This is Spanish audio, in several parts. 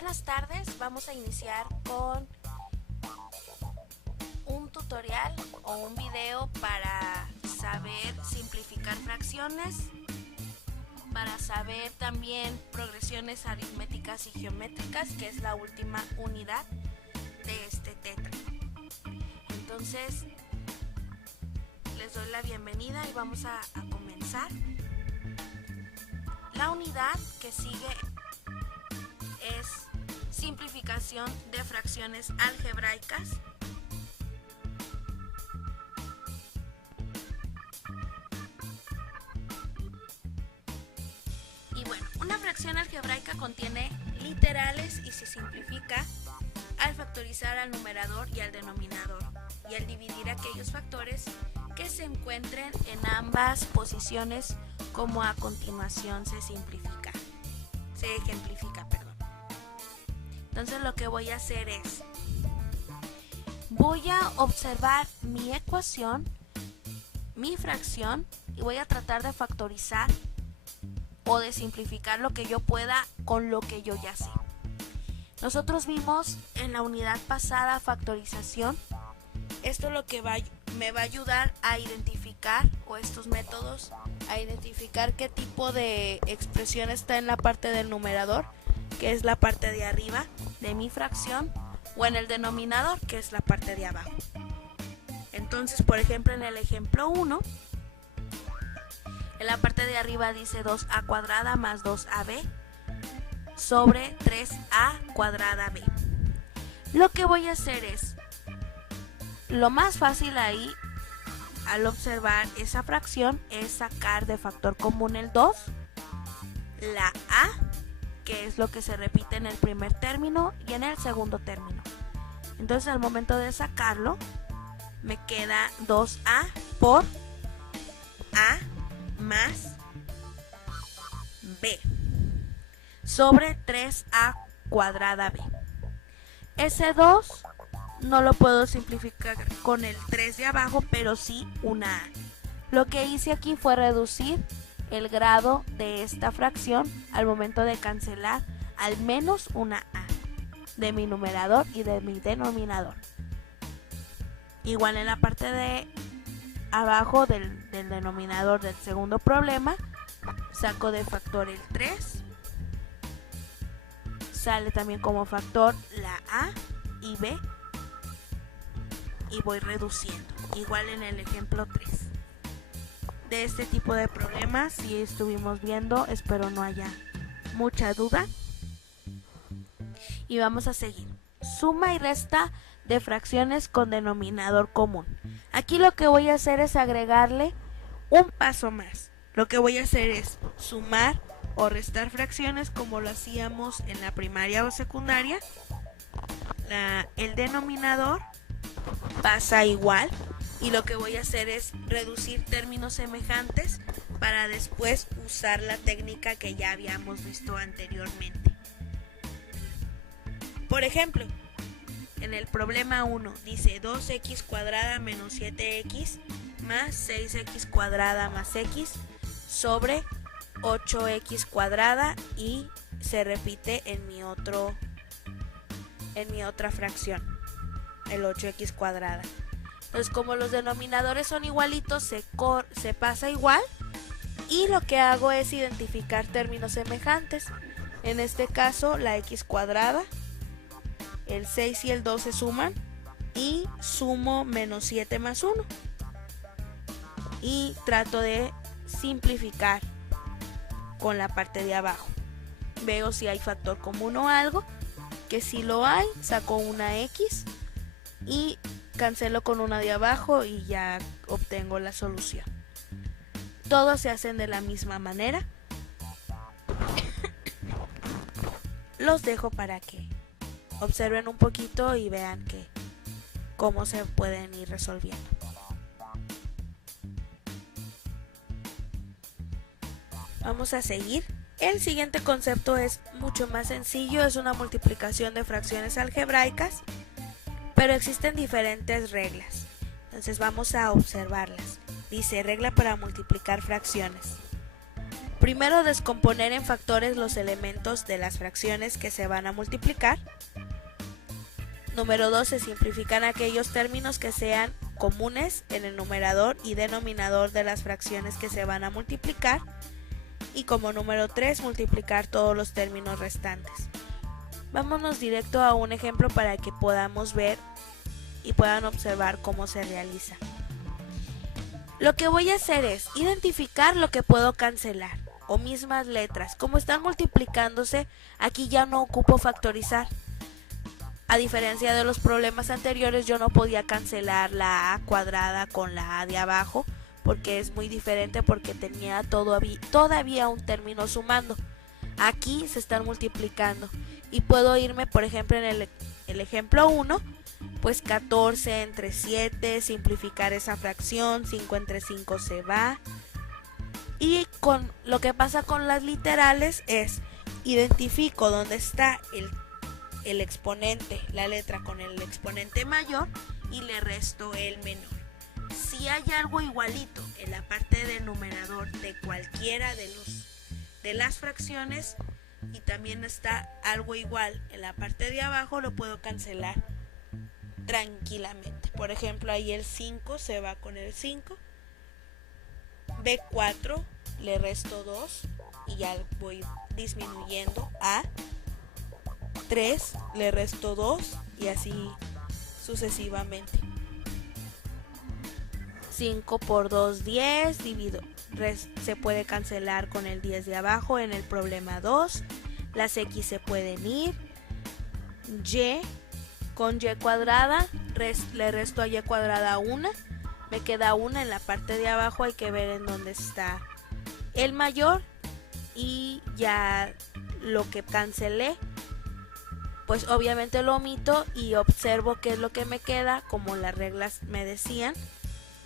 Buenas tardes, vamos a iniciar con un tutorial o un video para saber simplificar fracciones, para saber también progresiones aritméticas y geométricas, que es la última unidad de este tetra. Entonces, les doy la bienvenida y vamos a comenzar. La unidad que sigue es simplificación de fracciones algebraicas. Y bueno, una fracción algebraica contiene literales y se simplifica al factorizar al numerador y al denominador y al dividir aquellos factores que se encuentren en ambas posiciones, como a continuación se ejemplifica. Entonces lo que voy a hacer es, voy a observar mi ecuación, mi fracción, y voy a tratar de factorizar o de simplificar lo que yo pueda con lo que yo ya sé. Nosotros vimos en la unidad pasada factorización. Esto lo que me va a ayudar a identificar, o estos métodos, a identificar qué tipo de expresión está en la parte del numerador, que es la parte de arriba de mi fracción, o en el denominador, que es la parte de abajo. Entonces, por ejemplo, en el ejemplo 1, en la parte de arriba dice 2a cuadrada más 2ab sobre 3a cuadrada b. Lo que voy a hacer es, lo más fácil ahí, al observar esa fracción, es sacar de factor común el 2, la a, que es lo que se repite en el primer término y en el segundo término. Entonces, al momento de sacarlo, me queda 2a por a más b sobre 3a cuadrada b. Ese 2 no lo puedo simplificar con el 3 de abajo, pero sí una a. Lo que hice aquí fue reducir el grado de esta fracción al momento de cancelar al menos una a de mi numerador y de mi denominador. Igual en la parte de abajo del denominador del segundo problema, saco de factor el 3, sale también como factor la a y b, y voy reduciendo, igual en el ejemplo 3. De este tipo de problemas sí estuvimos viendo, espero no haya mucha duda. Y vamos a seguir. Suma y resta de fracciones con denominador común. Aquí lo que voy a hacer es agregarle un paso más. Lo que voy a hacer es sumar o restar fracciones como lo hacíamos en la primaria o secundaria. El denominador pasa igual, y lo que voy a hacer es reducir términos semejantes para después usar la técnica que ya habíamos visto anteriormente. Por ejemplo, en el problema 1 dice 2x cuadrada menos 7x más 6x cuadrada más x sobre 8x cuadrada, y se repite en mi otra fracción, el 8x cuadrada. Entonces, como los denominadores son igualitos, se pasa igual, y lo que hago es identificar términos semejantes. En este caso, la x cuadrada, el 6 y el 2 se suman, y sumo menos 7 más 1. Y trato de simplificar con la parte de abajo. Veo si hay factor común o algo, que si lo hay, saco una x y cancelo con una de abajo y ya obtengo la solución. Todos se hacen de la misma manera. Los dejo para que observen un poquito y vean cómo se pueden ir resolviendo. Vamos a seguir. El siguiente concepto es mucho más sencillo, es una multiplicación de fracciones algebraicas, pero existen diferentes reglas. Entonces vamos a observarlas. Dice regla para multiplicar fracciones. Primero, descomponer en factores los elementos de las fracciones que se van a multiplicar. Número 2, se simplifican aquellos términos que sean comunes en el numerador y denominador de las fracciones que se van a multiplicar. Y como número 3, multiplicar todos los términos restantes. Vámonos directo a un ejemplo para que podamos ver y puedan observar cómo se realiza. Lo que voy a hacer es identificar lo que puedo cancelar o mismas letras. Como están multiplicándose, aquí ya no ocupo factorizar. A diferencia de los problemas anteriores, yo no podía cancelar la A cuadrada con la A de abajo porque es muy diferente, porque tenía todavía un término sumando. Aquí se están multiplicando y puedo irme, por ejemplo, en el ejemplo 1, pues 14 entre 7, simplificar esa fracción, 5 entre 5 se va. Y con lo que pasa con las literales es, identifico dónde está el exponente, la letra con el exponente mayor, y le resto el menor. Si hay algo igualito en la parte del numerador de cualquiera de las fracciones y también está algo igual en la parte de abajo, lo puedo cancelar tranquilamente. Por ejemplo, ahí el 5 se va con el 5, B4 le resto 2 y ya voy disminuyendo. A 3 le resto 2 y así sucesivamente. 5 por 2, 10, se puede cancelar con el 10 de abajo en el problema 2. Las X se pueden ir. Y con Y cuadrada, le resto a Y cuadrada 1. Me queda 1 en la parte de abajo, hay que ver en dónde está el mayor. Y ya lo que cancelé, pues obviamente lo omito y observo qué es lo que me queda, como las reglas me decían.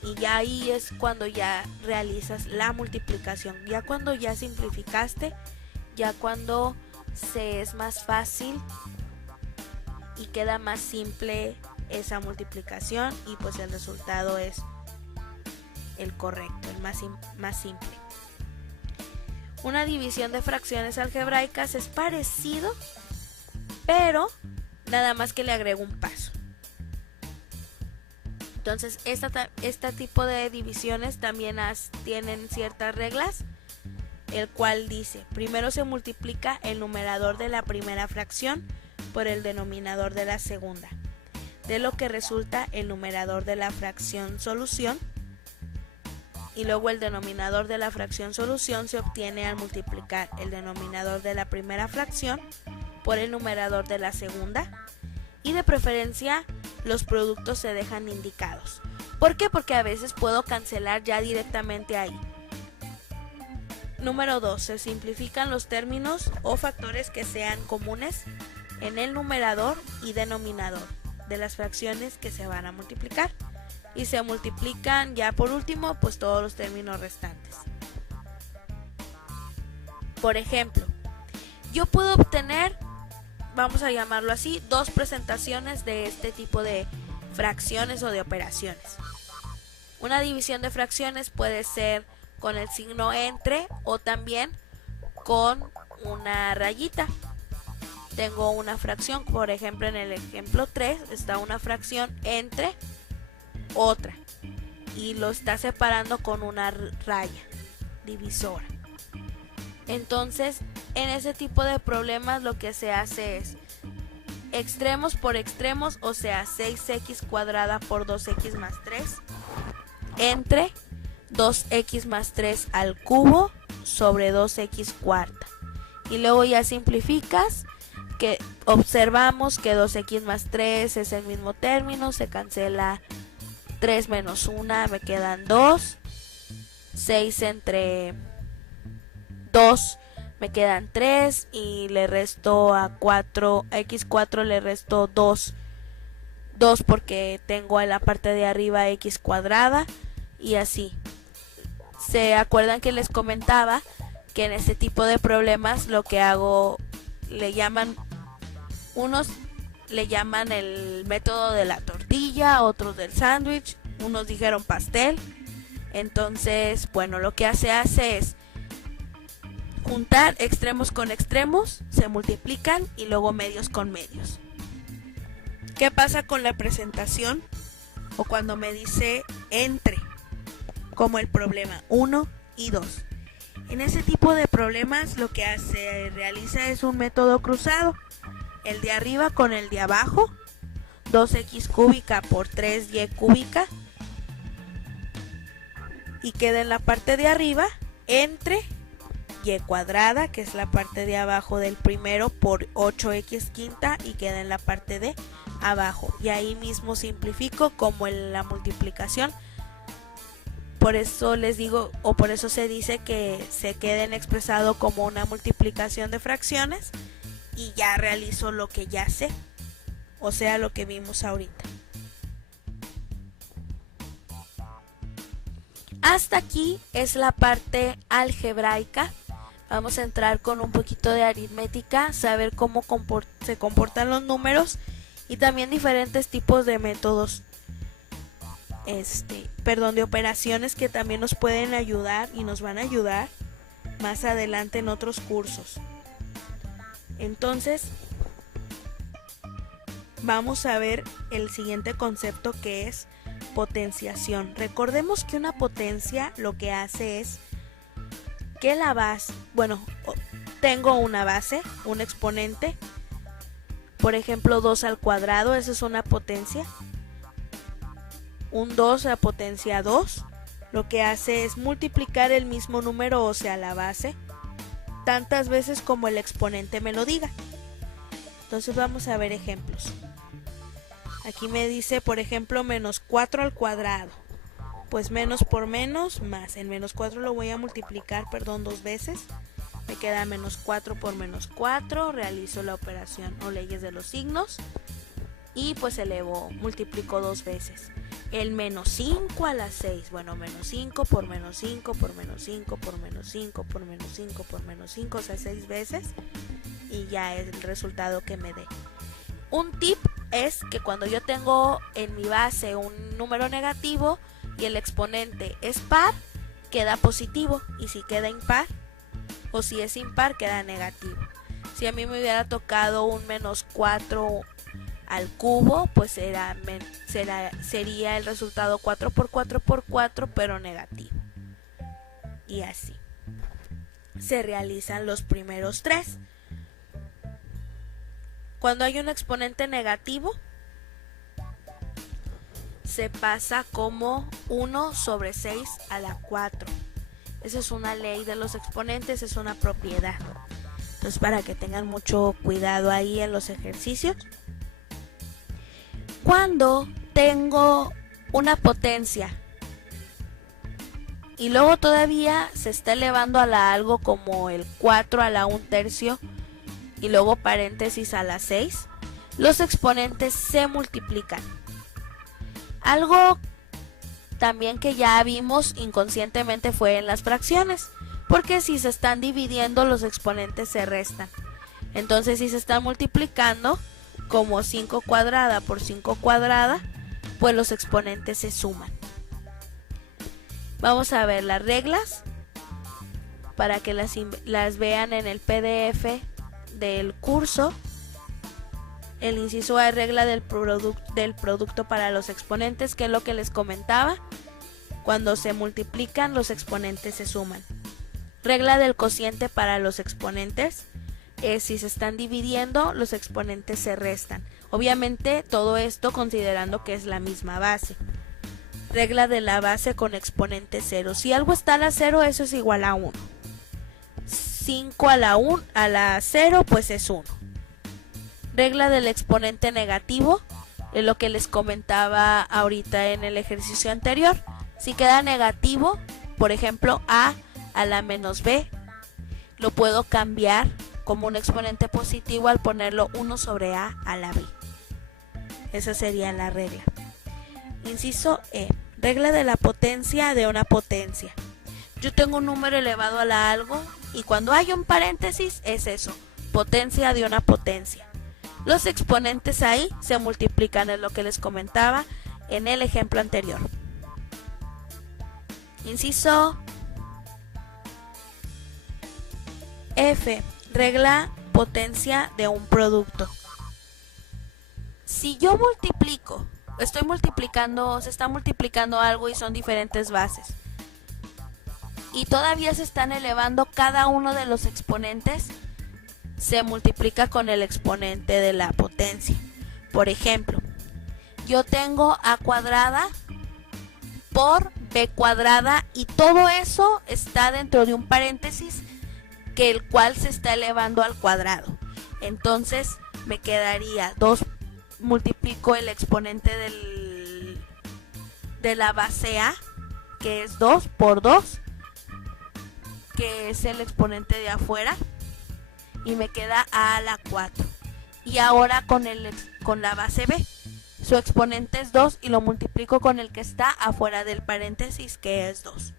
Y ya ahí es cuando ya realizas la multiplicación. Ya cuando ya simplificaste, ya cuando se es más fácil y queda más simple esa multiplicación, y pues el resultado es el correcto, el más simple. Una división de fracciones algebraicas es parecido, pero nada más que le agrego un paso. Entonces, este tipo de divisiones también tienen ciertas reglas, el cual dice: primero se multiplica el numerador de la primera fracción por el denominador de la segunda, de lo que resulta el numerador de la fracción solución, y luego el denominador de la fracción solución se obtiene al multiplicar el denominador de la primera fracción por el numerador de la segunda, y de preferencia los productos se dejan indicados. ¿Por qué? Porque a veces puedo cancelar ya directamente ahí. Número 2. Se simplifican los términos o factores que sean comunes en el numerador y denominador de las fracciones que se van a multiplicar. Y se multiplican ya por último pues todos los términos restantes. Por ejemplo, yo puedo obtener, vamos a llamarlo así, dos presentaciones de este tipo de fracciones o de operaciones. Una división de fracciones puede ser con el signo entre o también con una rayita. Tengo una fracción, por ejemplo en el ejemplo 3 está una fracción entre otra y lo está separando con una raya divisora. Entonces, en ese tipo de problemas lo que se hace es extremos por extremos, o sea 6x cuadrada por 2x más 3 entre 2x más 3 al cubo sobre 2x cuarta. Y luego ya simplificas, que observamos que 2x más 3 es el mismo término, se cancela 3 menos 1, me quedan 2, 6 entre 2 me quedan 3 y le resto a 4, a x4 le resto 2 porque tengo en la parte de arriba x cuadrada y así. ¿Se acuerdan que les comentaba que en este tipo de problemas lo que hago, unos le llaman el método de la tortilla, otros del sándwich, unos dijeron pastel? Entonces, bueno, lo que se hace es juntar extremos con extremos, se multiplican y luego medios con medios. ¿Qué pasa con la presentación o cuando me dice entre? Como el problema 1 y 2. En ese tipo de problemas lo que se realiza es un método cruzado. El de arriba con el de abajo, 2x cúbica por 3y cúbica, y queda en la parte de arriba entre y cuadrada, que es la parte de abajo del primero, por 8x quinta, y queda en la parte de abajo. Y ahí mismo simplifico como en la multiplicación. Por eso les digo, o por eso se dice que se queden expresado como una multiplicación de fracciones y ya realizo lo que ya sé, o sea, lo que vimos ahorita. Hasta aquí es la parte algebraica. Vamos a entrar con un poquito de aritmética, saber cómo se comportan los números y también diferentes tipos de métodos, de operaciones que también nos pueden ayudar y nos van a ayudar más adelante en otros cursos. Entonces, vamos a ver el siguiente concepto, que es potenciación. Recordemos que una potencia lo que hace es que la base, tengo una base, un exponente, por ejemplo 2 al cuadrado, esa es una potencia. Un 2 a potencia 2 lo que hace es multiplicar el mismo número, o sea la base, tantas veces como el exponente me lo diga. Entonces vamos a ver ejemplos. Aquí me dice, por ejemplo, menos 4 al cuadrado. Pues menos por menos, más. El menos 4 lo voy a multiplicar, dos veces. Me queda menos 4 por menos 4. Realizo la operación o leyes de los signos. Y pues multiplico dos veces. El menos 5 a la 6. Bueno, menos 5 por menos 5 por menos 5 por menos 5 por menos 5 por menos 5. O sea, 6 veces. Y ya es el resultado que me dé. Un tip es que cuando yo tengo en mi base un número negativo y el exponente es par, queda positivo, y si queda impar o si es impar, queda negativo. Si a mí me hubiera tocado un menos 4 al cubo, pues sería el resultado 4 por 4 por 4, pero negativo. Y así se realizan los primeros tres. Cuando hay un exponente negativo, se pasa como 1 sobre 6 a la 4. Esa es una ley de los exponentes, es una propiedad. Entonces, para que tengan mucho cuidado ahí en los ejercicios. Cuando tengo una potencia y luego todavía se está elevando a la algo como el 4 a la 1/3 y luego paréntesis a la 6, los exponentes se multiplican. Algo también que ya vimos inconscientemente fue en las fracciones, porque si se están dividiendo los exponentes se restan. Entonces si se están multiplicando, como 5 cuadrada por 5 cuadrada, pues los exponentes se suman. Vamos a ver las reglas para que las vean en el PDF del curso. El inciso A es regla del producto para los exponentes, que es lo que les comentaba. Cuando se multiplican, los exponentes se suman. Regla del cociente para los exponentes es si se están dividiendo, los exponentes se restan. Obviamente todo esto considerando que es la misma base. Regla de la base con exponente 0. Si algo está a la 0, eso es igual a 1. 5 a la 0, pues es 1. Regla del exponente negativo, es lo que les comentaba ahorita en el ejercicio anterior. Si queda negativo, por ejemplo, a la menos b, lo puedo cambiar como un exponente positivo al ponerlo 1 sobre a la b. Esa sería la regla. Inciso E, regla de la potencia de una potencia. Yo tengo un número elevado a la algo y cuando hay un paréntesis es eso, potencia de una potencia. Los exponentes ahí se multiplican, es lo que les comentaba en el ejemplo anterior. Inciso F. Regla potencia de un producto. Si yo multiplico, se está multiplicando algo y son diferentes bases, y todavía se están elevando cada uno de los exponentes, se multiplica con el exponente de la potencia. Por ejemplo, yo tengo a cuadrada por b cuadrada y todo eso está dentro de un paréntesis que el cual se está elevando al cuadrado. Entonces me quedaría 2, multiplico el exponente de la base a, que es 2 por 2, que es el exponente de afuera, y me queda a la 4. Y ahora con la base b, su exponente es 2 y lo multiplico con el que está afuera del paréntesis, que es 2.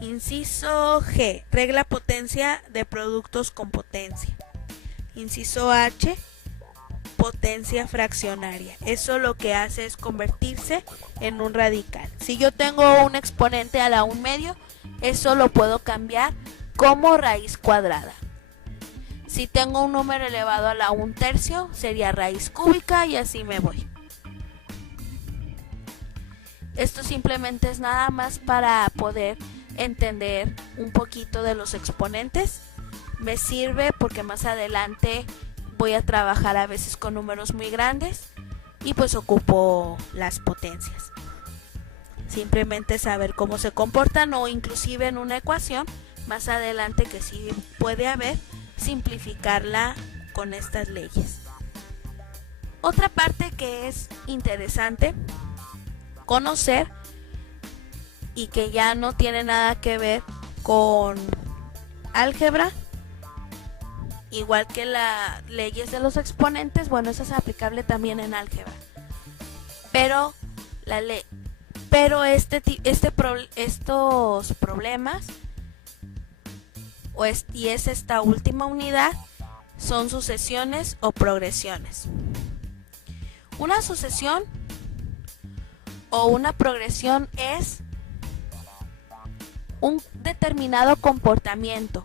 Inciso G. Regla potencia de productos con potencia. Inciso H. Potencia fraccionaria. Eso lo que hace es convertirse en un radical. Si yo tengo un exponente a la 1/2, eso lo puedo cambiar como raíz cuadrada. Si tengo un número elevado a la 1/3, sería raíz cúbica y así me voy. Esto simplemente es nada más para poder entender un poquito de los exponentes. Me sirve porque más adelante voy a trabajar a veces con números muy grandes y pues ocupo las potencias. Simplemente saber cómo se comportan, o inclusive en una ecuación más adelante, que sí puede haber, simplificarla con estas leyes. Otra parte que es interesante conocer y que ya no tiene nada que ver con álgebra, igual que las leyes de los exponentes, bueno, eso es aplicable también en álgebra, pero estos problemas y es esta última unidad, son sucesiones o progresiones. Una sucesión o una progresión es un determinado comportamiento.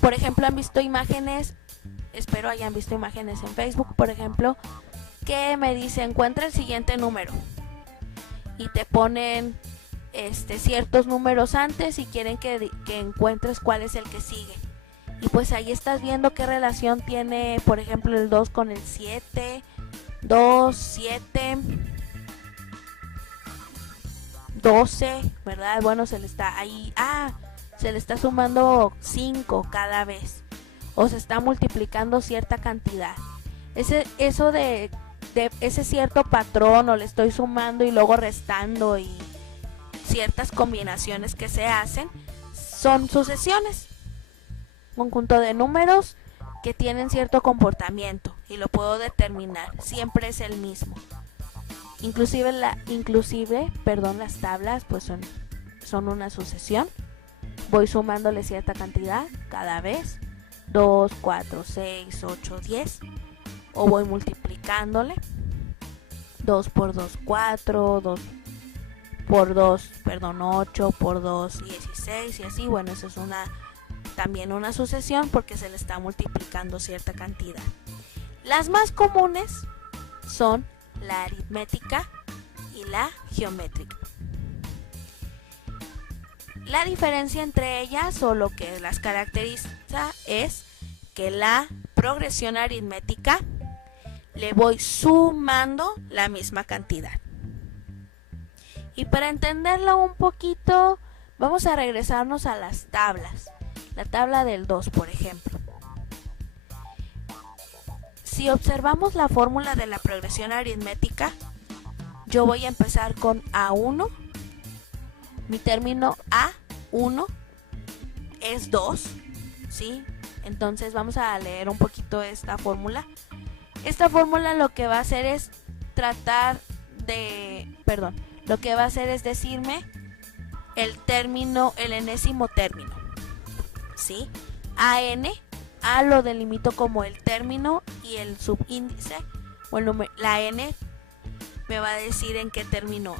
Por ejemplo, han visto imágenes, espero hayan visto imágenes en Facebook, por ejemplo, que me dice encuentra el siguiente número y te ponen ciertos números antes y quieren que encuentres cuál es el que sigue. Y pues ahí estás viendo qué relación tiene, por ejemplo, el 2 con el 7, 2, 7, 12, ¿verdad? Bueno, se le está sumando 5 cada vez, o se está multiplicando cierta cantidad. Eso de ese cierto patrón, o le estoy sumando y luego restando, y ciertas combinaciones que se hacen, son sucesiones. Un conjunto de números que tienen cierto comportamiento y lo puedo determinar, siempre es el mismo. Inclusive las tablas pues son una sucesión. Voy sumándole cierta cantidad cada vez, 2, 4, 6, 8, 10, o voy multiplicándole, 2 por 2, 4, 2 por 2, 8 por 2, 16, y así. Bueno, eso es también una sucesión porque se le está multiplicando cierta cantidad. Las más comunes son la aritmética y la geométrica. La diferencia entre ellas, o lo que las caracteriza, es que la progresión aritmética le voy sumando la misma cantidad. Y para entenderlo un poquito, vamos a regresarnos a las tablas. La tabla del 2, por ejemplo. Si observamos la fórmula de la progresión aritmética, yo voy a empezar con A1. Mi término A1 es 2, ¿sí? Entonces vamos a leer un poquito esta fórmula. Esta fórmula lo que va a hacer es lo que va a hacer es decirme el enésimo término, ¿sí? A lo delimito como el término, y el subíndice o la n me va a decir en qué término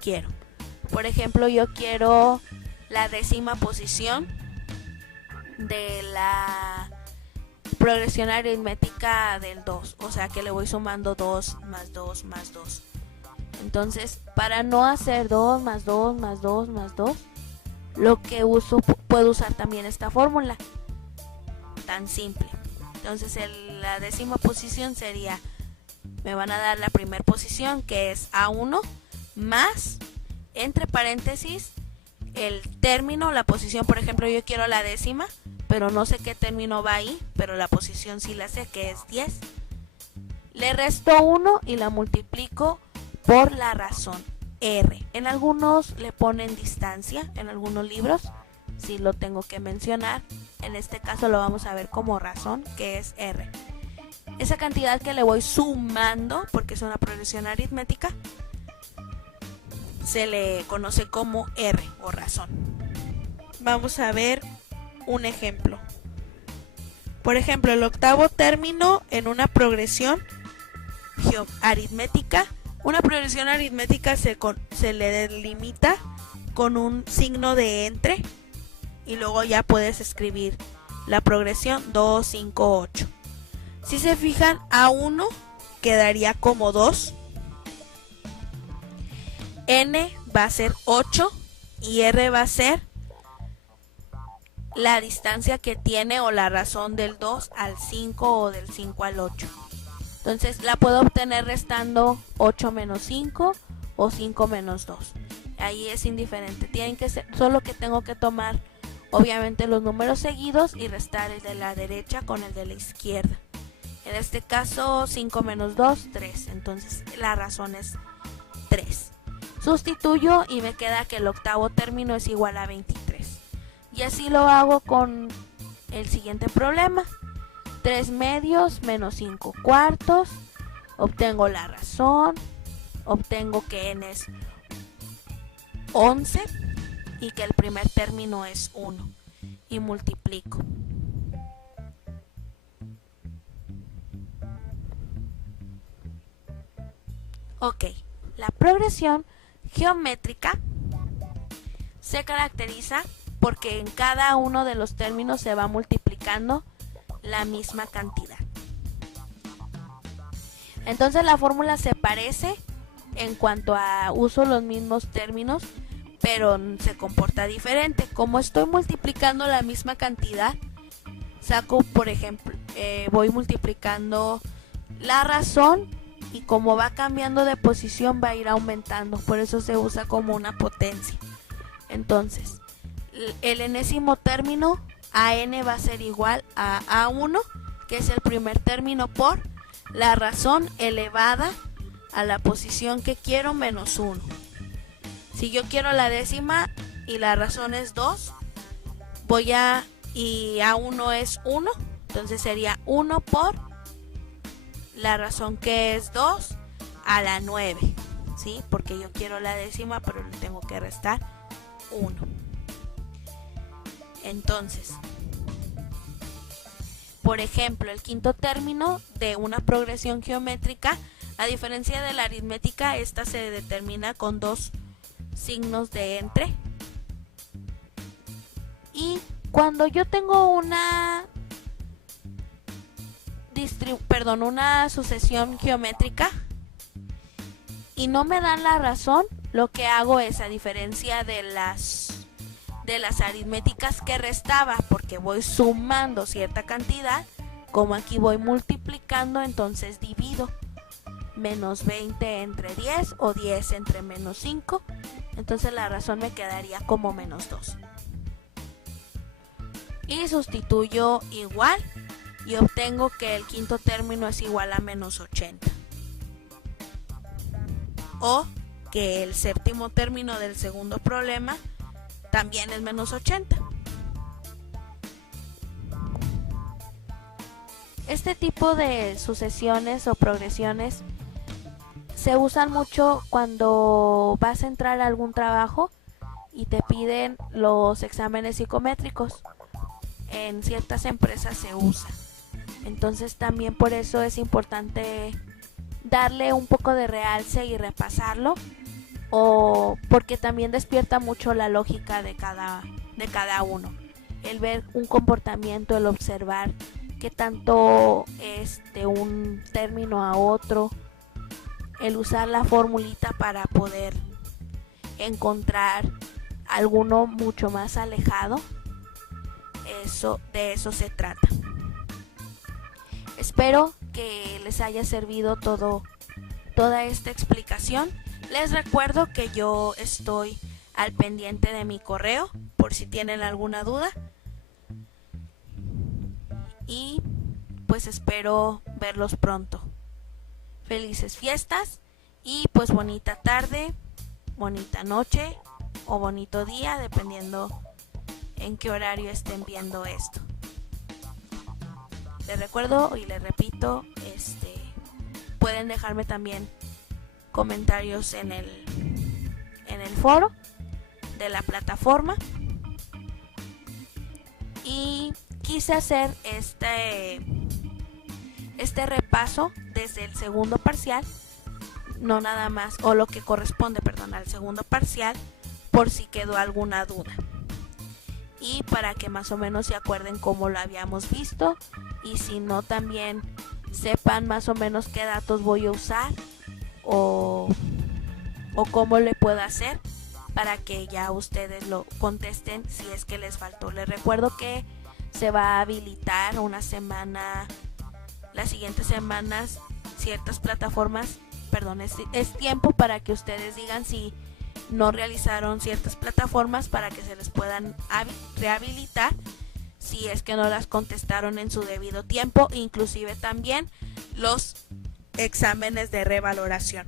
quiero. Por ejemplo, yo quiero la décima posición de la progresión aritmética del 2, o sea que le voy sumando 2 más 2 más 2. Entonces, para no hacer 2 más 2 más 2 más 2, lo que uso, puedo usar también esta fórmula tan simple. Entonces la décima posición sería, me van a dar la primera posición, que es A1 más, entre paréntesis, el término, la posición. Por ejemplo, yo quiero la décima, pero no sé qué término va ahí, pero la posición sí la sé, que es 10. Le resto 1 y la multiplico por la razón R. En algunos le ponen distancia, en algunos libros, sí lo tengo que mencionar. En este caso lo vamos a ver como razón, que es R. Esa cantidad que le voy sumando, porque es una progresión aritmética, se le conoce como R o razón. Vamos a ver un ejemplo. Por ejemplo, el octavo término en una progresión aritmética. Una progresión aritmética se le delimita con un signo de entre y luego ya puedes escribir la progresión 2, 5, 8. Si se fijan, A1 quedaría como 2, N va a ser 8 y R va a ser la distancia que tiene o la razón del 2 al 5 o del 5 al 8. Entonces la puedo obtener restando 8 menos 5 o 5 menos 2. Ahí es indiferente. Tienen que ser, solo que tengo que tomar obviamente los números seguidos y restar el de la derecha con el de la izquierda. En este caso 5 menos 2, 3. Entonces la razón es 3. Sustituyo y me queda que el octavo término es igual a 23. Y así lo hago con el siguiente problema. 3 medios menos 5 cuartos. Obtengo la razón. Obtengo que n es 11 y que el primer término es 1. Y multiplico. Ok, la progresión geométrica se caracteriza porque en cada uno de los términos se va multiplicando la misma cantidad. Entonces la fórmula se parece en cuanto a uso los mismos términos, pero se comporta diferente. Como estoy multiplicando la misma cantidad, saco, por ejemplo, voy multiplicando la razón y como va cambiando de posición va a ir aumentando, por eso se usa como una potencia. Entonces, el enésimo término, AN, va a ser igual a A1, que es el primer término, por la razón elevada a la posición que quiero menos 1. Si yo quiero la décima y la razón es 2, y A1 es 1, entonces sería 1 por la razón que es 2 a la 9, ¿sí? Porque yo quiero la décima, pero le tengo que restar 1. Entonces, por ejemplo, el quinto término de una progresión geométrica, a diferencia de la aritmética, esta se determina con 2 signos de entre. Y cuando yo tengo una sucesión geométrica y no me dan la razón, lo que hago es, a diferencia de las aritméticas que restaba, porque voy sumando cierta cantidad, como aquí voy multiplicando, entonces divido. Menos 20 entre 10 o 10 entre menos 5, entonces la razón me quedaría como menos 2. Y sustituyo igual y obtengo que el quinto término es igual a menos 80. O que el séptimo término del segundo problema también es menos 80. Este tipo de sucesiones o progresiones se usan mucho cuando vas a entrar a algún trabajo y te piden los exámenes psicométricos. En ciertas empresas se usa. Entonces también por eso es importante darle un poco de realce y repasarlo. o porque también despierta mucho la lógica de cada uno. El ver un comportamiento, el observar qué tanto es de un término a otro, el usar la formulita para poder encontrar alguno mucho más alejado. De eso se trata. Espero que les haya servido toda esta explicación. Les recuerdo que yo estoy al pendiente de mi correo por si tienen alguna duda. Y pues espero verlos pronto. Felices fiestas y pues bonita tarde, bonita noche o bonito día, dependiendo en qué horario estén viendo esto. Les recuerdo y les repito, pueden dejarme también comentarios en el foro de la plataforma. Y quise hacer este repaso desde el segundo parcial, no nada más, o lo que corresponde, al segundo parcial, por si quedó alguna duda. Y para que más o menos se acuerden cómo lo habíamos visto, y si no, también sepan más o menos qué datos voy a usar o cómo le puedo hacer para que ya ustedes lo contesten si es que les faltó. Les recuerdo que se va a habilitar las siguientes semanas ciertas plataformas, es tiempo para que ustedes digan si no realizaron ciertas plataformas para que se les puedan rehabilitar si es que no las contestaron en su debido tiempo, inclusive también los exámenes de revaloración,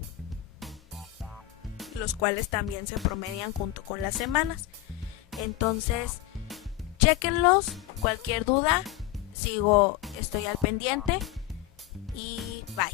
los cuales también se promedian junto con las semanas. Entonces, chéquenlos, cualquier duda, estoy al pendiente y bye.